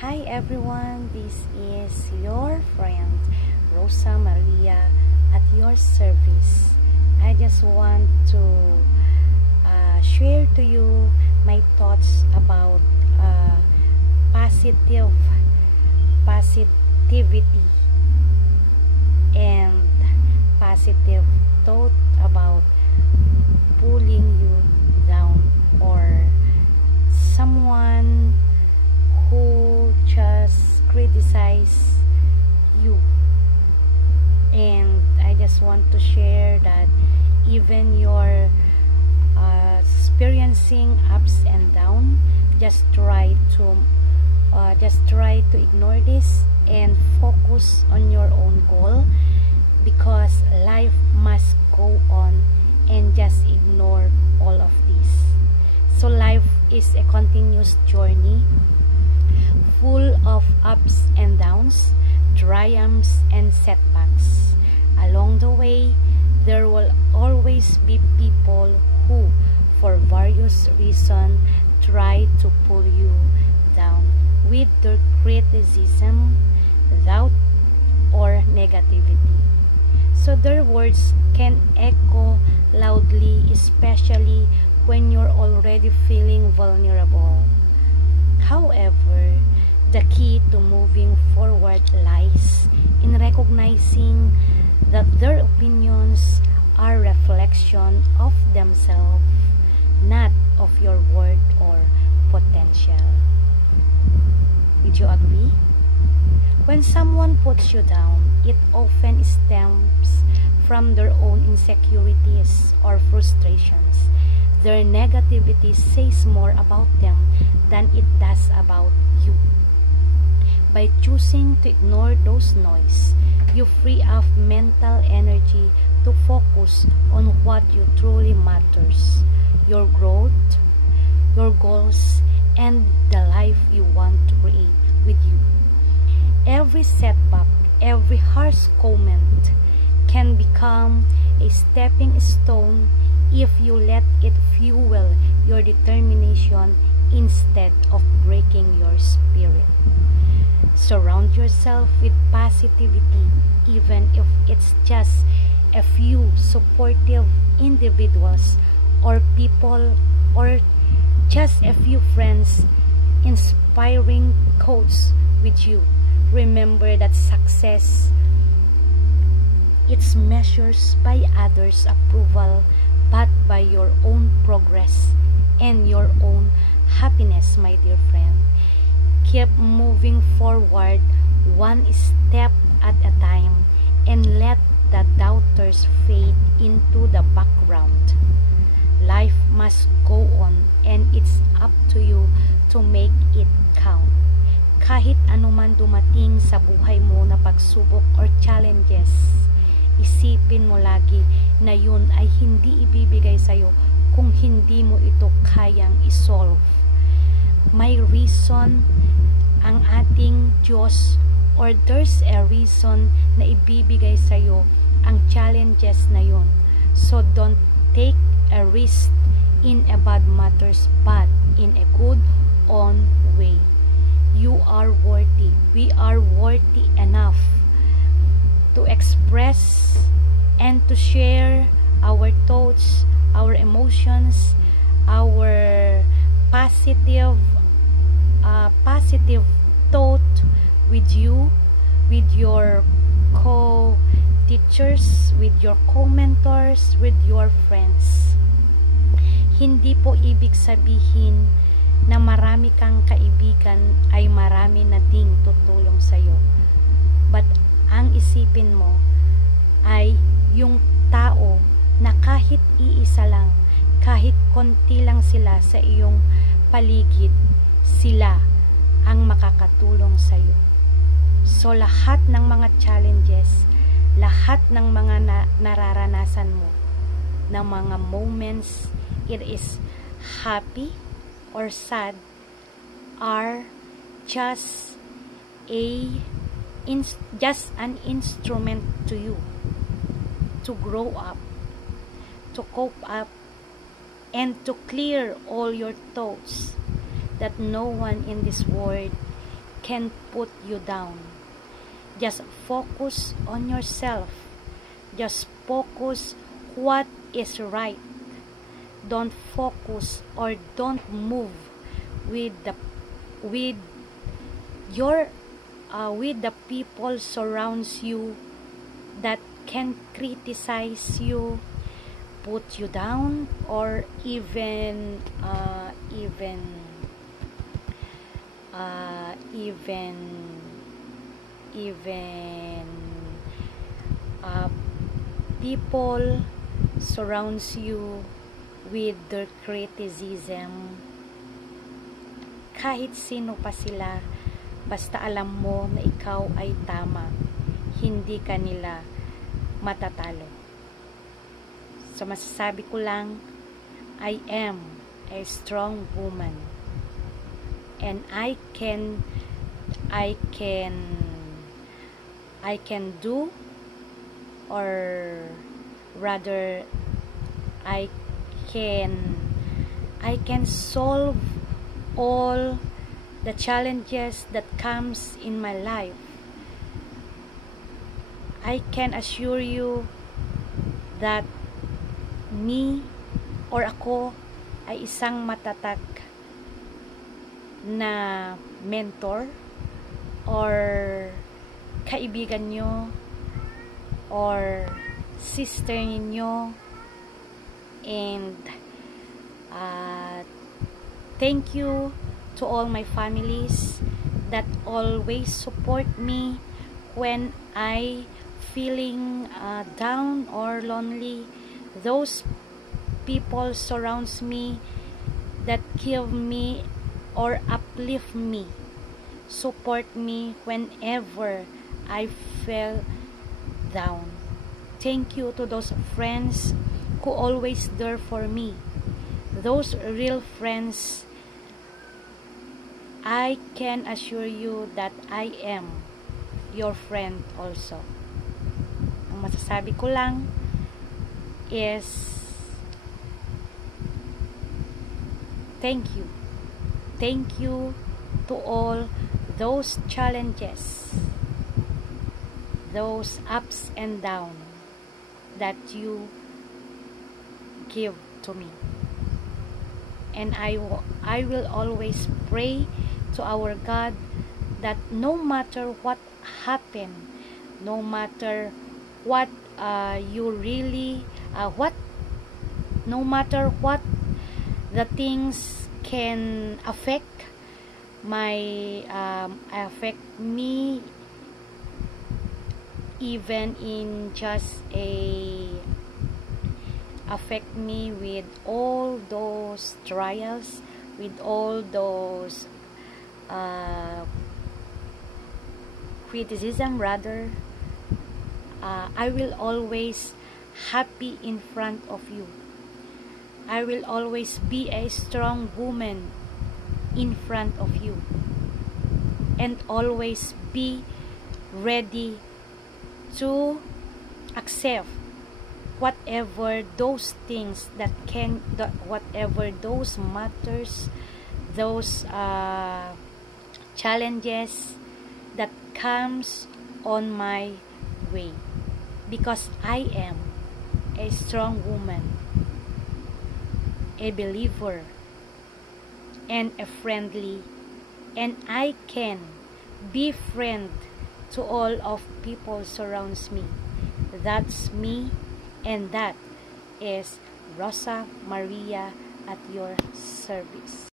Hi everyone, this is your friend Rosa Maria at your service. I just want to share to you my thoughts about positivity and positive thought about pulling you down or someone who just criticize you. And I just want to share that even you're experiencing ups and downs, just try to ignore this and focus on your own goal, because life must go on, and just ignore all of this. So life is a continuous journey full of ups and downs, triumphs and setbacks. Along the way, there will always be people who, for various reasons, try to pull you down with their criticism, doubt, or negativity. So their words can echo loudly, especially when you're already feeling vulnerable. However, the key to moving forward lies in recognizing that their opinions are reflection of themselves, not of your worth or potential. Would you agree? When someone puts you down, it often stems from their own insecurities or frustrations. Their negativity says more about them than it does about you. By choosing to ignore those noise, you free up mental energy to focus on what you truly matters: your growth, your goals, and the life you want to create with you. Every setback, every harsh comment can become a stepping stone if you let it fuel your determination instead of breaking your spirit. Surround yourself with positivity, even if it's just a few supportive individuals or people, or just a few friends inspiring quotes with you. Remember that success, it's measured by others' approval, but by your own progress and your own happiness, my dear friend. Keep moving forward, one step at a time, and let the doubters fade into the background. Life must go on, and it's up to you to make it count. Kahit anuman dumating sa buhay mo na pagsubok or challenges, isipin mo lagi na yun ay hindi ibibigay sa'yo kung hindi mo ito kayang isolve. May reason ang ating Diyos, or there's a reason na ibibigay sa'yo ang challenges na yun. So don't take a risk in a bad matters, but in a good on way. You are worthy. We are worthy enough to express and to share our thoughts, our emotions, our positive thought with you, with your co-teachers, with your co-mentors, with your friends. Hindi po ibig sabihin na marami kang kaibigan ay marami na ding tutulong sa'yo. But ang isipin mo ay yung tao na kahit iisa lang, kahit konti lang sila sa iyong paligid, sila ang makakatulong sa'yo. So lahat ng mga challenges, lahat ng mga nararanasan mo, ng mga moments, it is happy or sad, are just an instrument to you to grow up, to cope up, and to clear all your thoughts that no one in this world can put you down. Just focus on yourself. Just focus what is right. Don't focus or don't move with the people surrounds you that can criticize you, put you down, or even people surrounds you with their criticism. Kahit sino pa sila, basta alam mo na ikaw ay tama, hindi ka nila matatalo. So masasabi ko lang, I am a strong woman, and I can do, or rather I can solve all the challenges that comes in my life. I can assure you that me or ako ay isang matatag na mentor or kaibigan nyo or sister ninyo. And thank you to all my families that always support me when I feeling down or lonely. Those people surrounds me that give me or uplift me, support me whenever I feel down. Thank you to those friends who always there for me. Those real friends, I can assure you that I am your friend also. Ang masasabi ko lang is thank you. Thank you to all those challenges, those ups and downs that you give to me. And I will always pray to our God that no matter what happened, no matter what no matter what the things can affect me, even in just affect me with all those trials, with all those criticism rather, I will always happy in front of you. I will always be a strong woman in front of you, and always be ready to accept whatever those things whatever those matters, those challenges that comes on my way, because I am a strong woman, a believer, and a friendly, and I can be friend to all of people surrounds me. That's me, and that is Rosa Maria at your service.